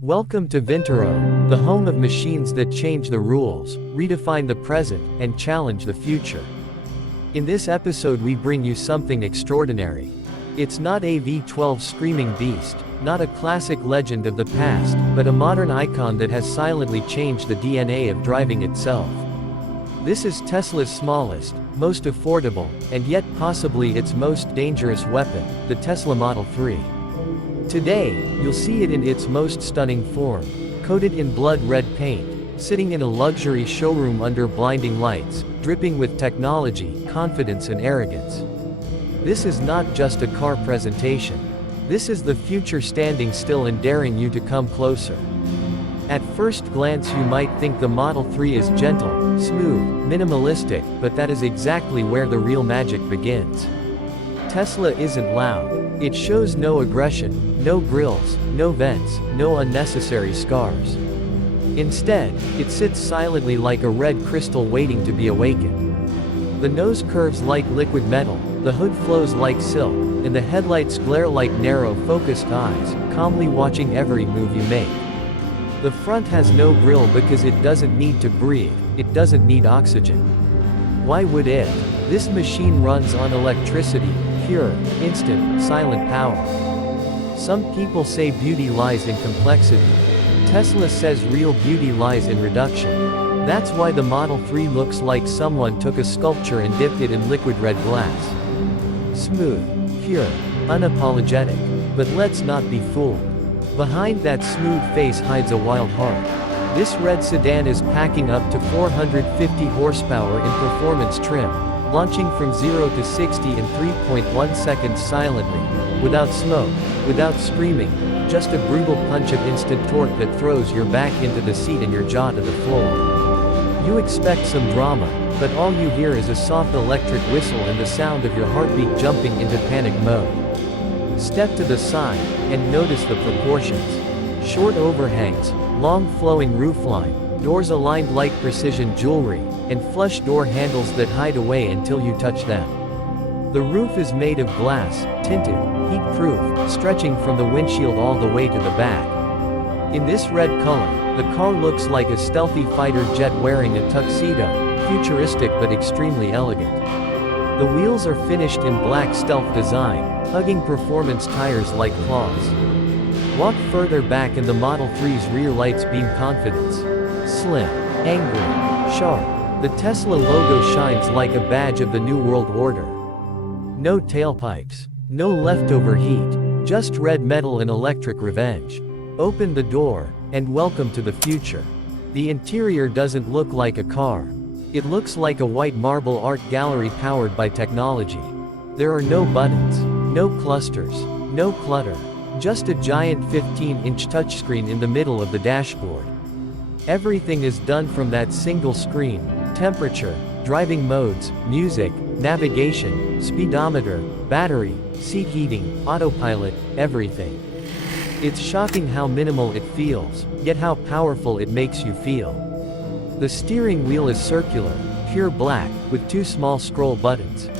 Welcome to Vintero, the home of machines that change the rules, redefine the present, and challenge the future. In this episode we bring you something extraordinary. It's not a V12 screaming beast, not a classic legend of the past, but a modern icon that has silently changed the DNA of driving itself. This is Tesla's smallest, most affordable, and yet possibly its most dangerous weapon, the Tesla Model 3. Today, you'll see it in its most stunning form, coated in blood-red paint, sitting in a luxury showroom under blinding lights, dripping with technology, confidence and arrogance. This is not just a car presentation. This is the future standing still and daring you to come closer. At first glance you might think the Model 3 is gentle, smooth, minimalistic, but that is exactly where the real magic begins. Tesla isn't loud. It shows no aggression, no grills, no vents, no unnecessary scars. Instead, it sits silently like a red crystal waiting to be awakened. The nose curves like liquid metal, the hood flows like silk, and the headlights glare like narrow, focused eyes, calmly watching every move you make. The front has no grille because it doesn't need to breathe, it doesn't need oxygen. Why would it? This machine runs on electricity, pure, instant, silent power. Some people say beauty lies in complexity. Tesla says real beauty lies in reduction. That's why the Model 3 looks like someone took a sculpture and dipped it in liquid red glass. Smooth, pure, unapologetic. But let's not be fooled. Behind that smooth face hides a wild heart. This red sedan is packing up to 450 horsepower in performance trim, launching from 0 to 60 in 3.1 seconds silently, without smoke, without screaming, just a brutal punch of instant torque that throws your back into the seat and your jaw to the floor. You expect some drama, but all you hear is a soft electric whistle and the sound of your heartbeat jumping into panic mode. Step to the side, and notice the proportions. Short overhangs, long flowing roofline, doors aligned like precision jewelry, and flush door handles that hide away until you touch them. The roof is made of glass, tinted, heat-proof, stretching from the windshield all the way to the back. In this red color, the car looks like a stealthy fighter jet wearing a tuxedo, futuristic but extremely elegant. The wheels are finished in black stealth design, hugging performance tires like claws. Walk further back and the Model 3's rear lights beam confidence. Slim, angry, sharp, the Tesla logo shines like a badge of the New World Order. No tailpipes, no leftover heat, just red metal and electric revenge. Open the door, and welcome to the future. The interior doesn't look like a car. It looks like a white marble art gallery powered by technology. There are no buttons, no clusters, no clutter, just a giant 15-inch touchscreen in the middle of the dashboard. Everything is done from that single screen: temperature, driving modes, music, navigation, speedometer, battery, seat heating, autopilot, everything. It's shocking how minimal it feels, yet how powerful it makes you feel. The steering wheel is circular, pure black, with two small scroll buttons.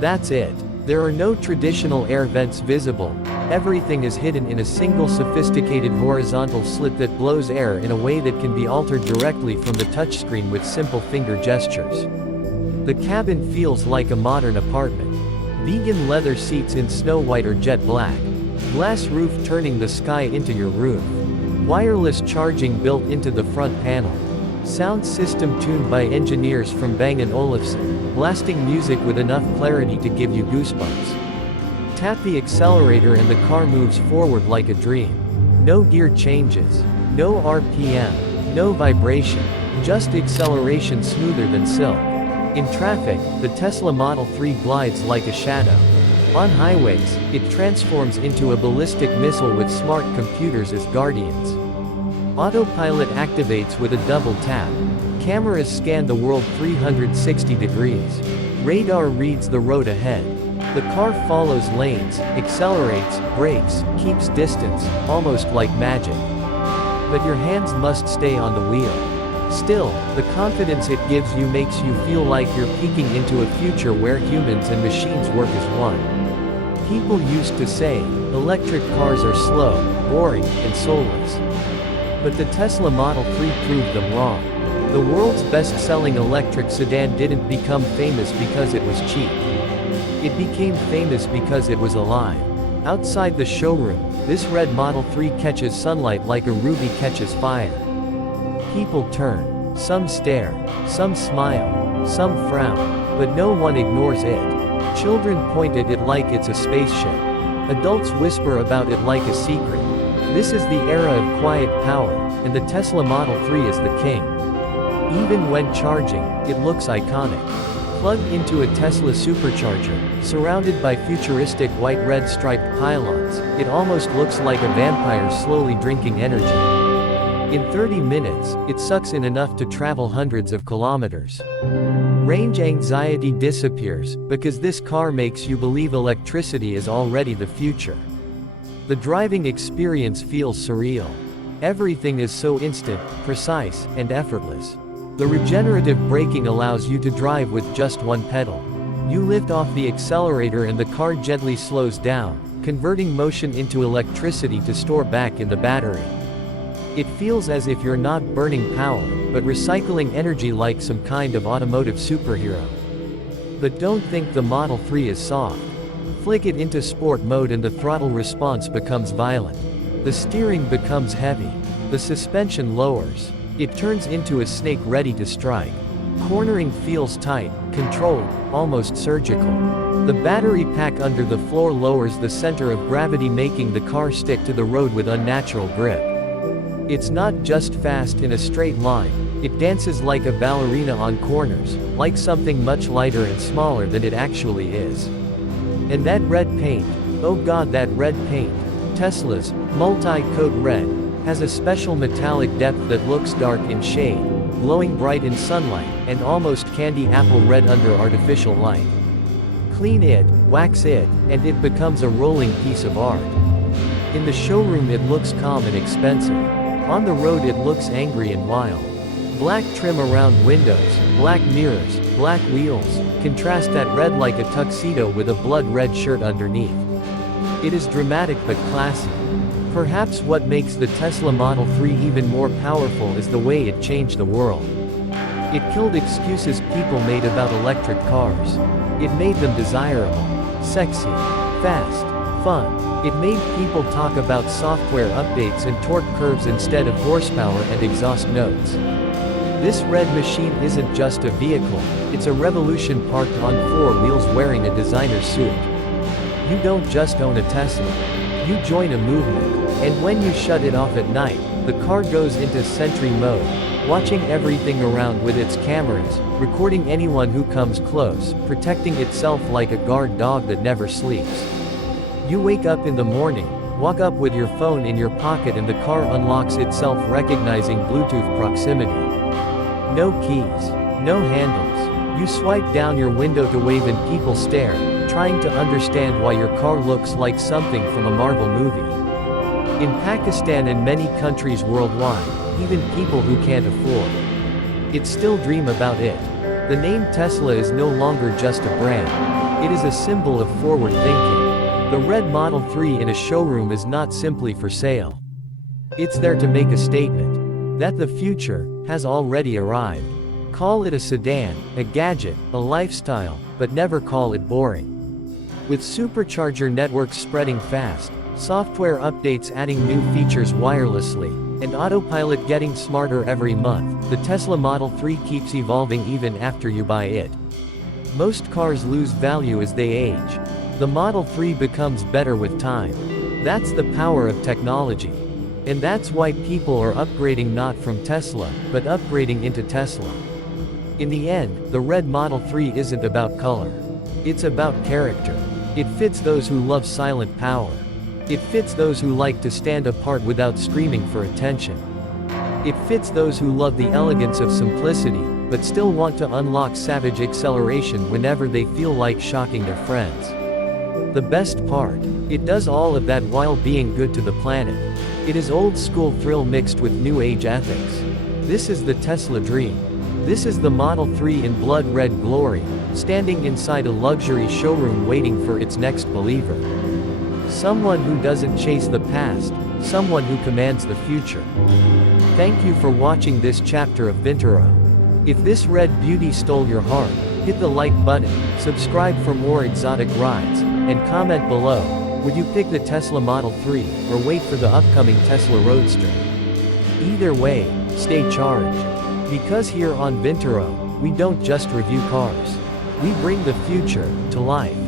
That's it. There are no traditional air vents visible. Everything is hidden in a single sophisticated horizontal slit that blows air in a way that can be altered directly from the touchscreen with simple finger gestures. The cabin feels like a modern apartment. Vegan leather seats in snow white or jet black. Glass roof turning the sky into your roof. Wireless charging built into the front panel. Sound system tuned by engineers from Bang & Olufsen, blasting music with enough clarity to give you goosebumps. Tap the accelerator and the car moves forward like a dream. No gear changes, no RPM, no vibration, just acceleration smoother than silk. In traffic, the Tesla Model 3 glides like a shadow. On highways, it transforms into a ballistic missile with smart computers as guardians. Autopilot activates with a double tap. Cameras scan the world 360 degrees. Radar reads the road ahead. The car follows lanes, accelerates, brakes, keeps distance, almost like magic. But your hands must stay on the wheel. Still, the confidence it gives you makes you feel like you're peeking into a future where humans and machines work as one. People used to say, electric cars are slow, boring, and soulless. But the Tesla Model 3 proved them wrong. The world's best-selling electric sedan didn't become famous because it was cheap. It became famous because it was alive. Outside the showroom, this red Model 3 catches sunlight like a ruby catches fire. People turn, some stare, some smile, some frown, but no one ignores it. Children point at it like it's a spaceship. Adults whisper about it like a secret. This is the era of quiet power, and the Tesla Model 3 is the king. Even when charging, it looks iconic. Plugged into a Tesla supercharger, surrounded by futuristic white-red striped pylons, it almost looks like a vampire slowly drinking energy. In 30 minutes, it sucks in enough to travel hundreds of kilometers. Range anxiety disappears, because this car makes you believe electricity is already the future. The driving experience feels surreal. Everything is so instant, precise, and effortless. The regenerative braking allows you to drive with just one pedal. You lift off the accelerator and the car gently slows down, converting motion into electricity to store back in the battery. It feels as if you're not burning power, but recycling energy like some kind of automotive superhero. But don't think the Model 3 is soft. Flick it into sport mode and the throttle response becomes violent. The steering becomes heavy. The suspension lowers. It turns into a snake ready to strike. Cornering feels tight, controlled, almost surgical. The battery pack under the floor lowers the center of gravity, making the car stick to the road with unnatural grip. It's not just fast in a straight line, it dances like a ballerina on corners, like something much lighter and smaller than it actually is. And that red paint, oh god, that red paint. Tesla's multi-coat red has a special metallic depth that looks dark in shade, glowing bright in sunlight, and almost candy apple red under artificial light. Clean it, wax it, and it becomes a rolling piece of art. In the showroom it looks calm and expensive. On the road it looks angry and wild. Black trim around windows, black mirrors, black wheels, contrast that red like a tuxedo with a blood red shirt underneath. It is dramatic but classy. Perhaps what makes the Tesla Model 3 even more powerful is the way it changed the world. It killed excuses people made about electric cars. It made them desirable, sexy, fast, fun. It made people talk about software updates and torque curves instead of horsepower and exhaust notes. This red machine isn't just a vehicle, it's a revolution parked on 4 wheels wearing a designer suit. You don't just own a Tesla. You join a movement. And when you shut it off at night, the car goes into sentry mode, watching everything around with its cameras, recording anyone who comes close, protecting itself like a guard dog that never sleeps. You wake up in the morning, walk up with your phone in your pocket and the car unlocks itself, recognizing Bluetooth proximity. No keys, no handles. You swipe down your window to wave and people stare, trying to understand why your car looks like something from a Marvel movie. In Pakistan and many countries worldwide, even people who can't afford it still dream about it. The name Tesla is no longer just a brand. It is a symbol of forward thinking. The red Model 3 in a showroom is not simply for sale. It's there to make a statement that the future has already arrived. Call it a sedan, a gadget, a lifestyle, but never call it boring. With supercharger networks spreading fast, software updates adding new features wirelessly, and autopilot getting smarter every month, the Tesla Model 3 keeps evolving even after you buy it. Most cars lose value as they age. The Model 3 becomes better with time. That's the power of technology. And that's why people are upgrading not from Tesla, but upgrading into Tesla. In the end, the red Model 3 isn't about color. It's about character. It fits those who love silent power. It fits those who like to stand apart without screaming for attention. It fits those who love the elegance of simplicity, but still want to unlock savage acceleration whenever they feel like shocking their friends. The best part, it does all of that while being good to the planet. It is old school thrill mixed with new age ethics. This is the Tesla dream. This is the Model 3 in blood red glory, standing inside a luxury showroom waiting for its next believer. Someone who doesn't chase the past, someone who commands the future. Thank you for watching this chapter of Vinturo. If this red beauty stole your heart, hit the like button, subscribe for more exotic rides, and comment below, would you pick the Tesla Model 3, or wait for the upcoming Tesla Roadster? Either way, stay charged. Because here on Vinturo, we don't just review cars. We bring the future to life.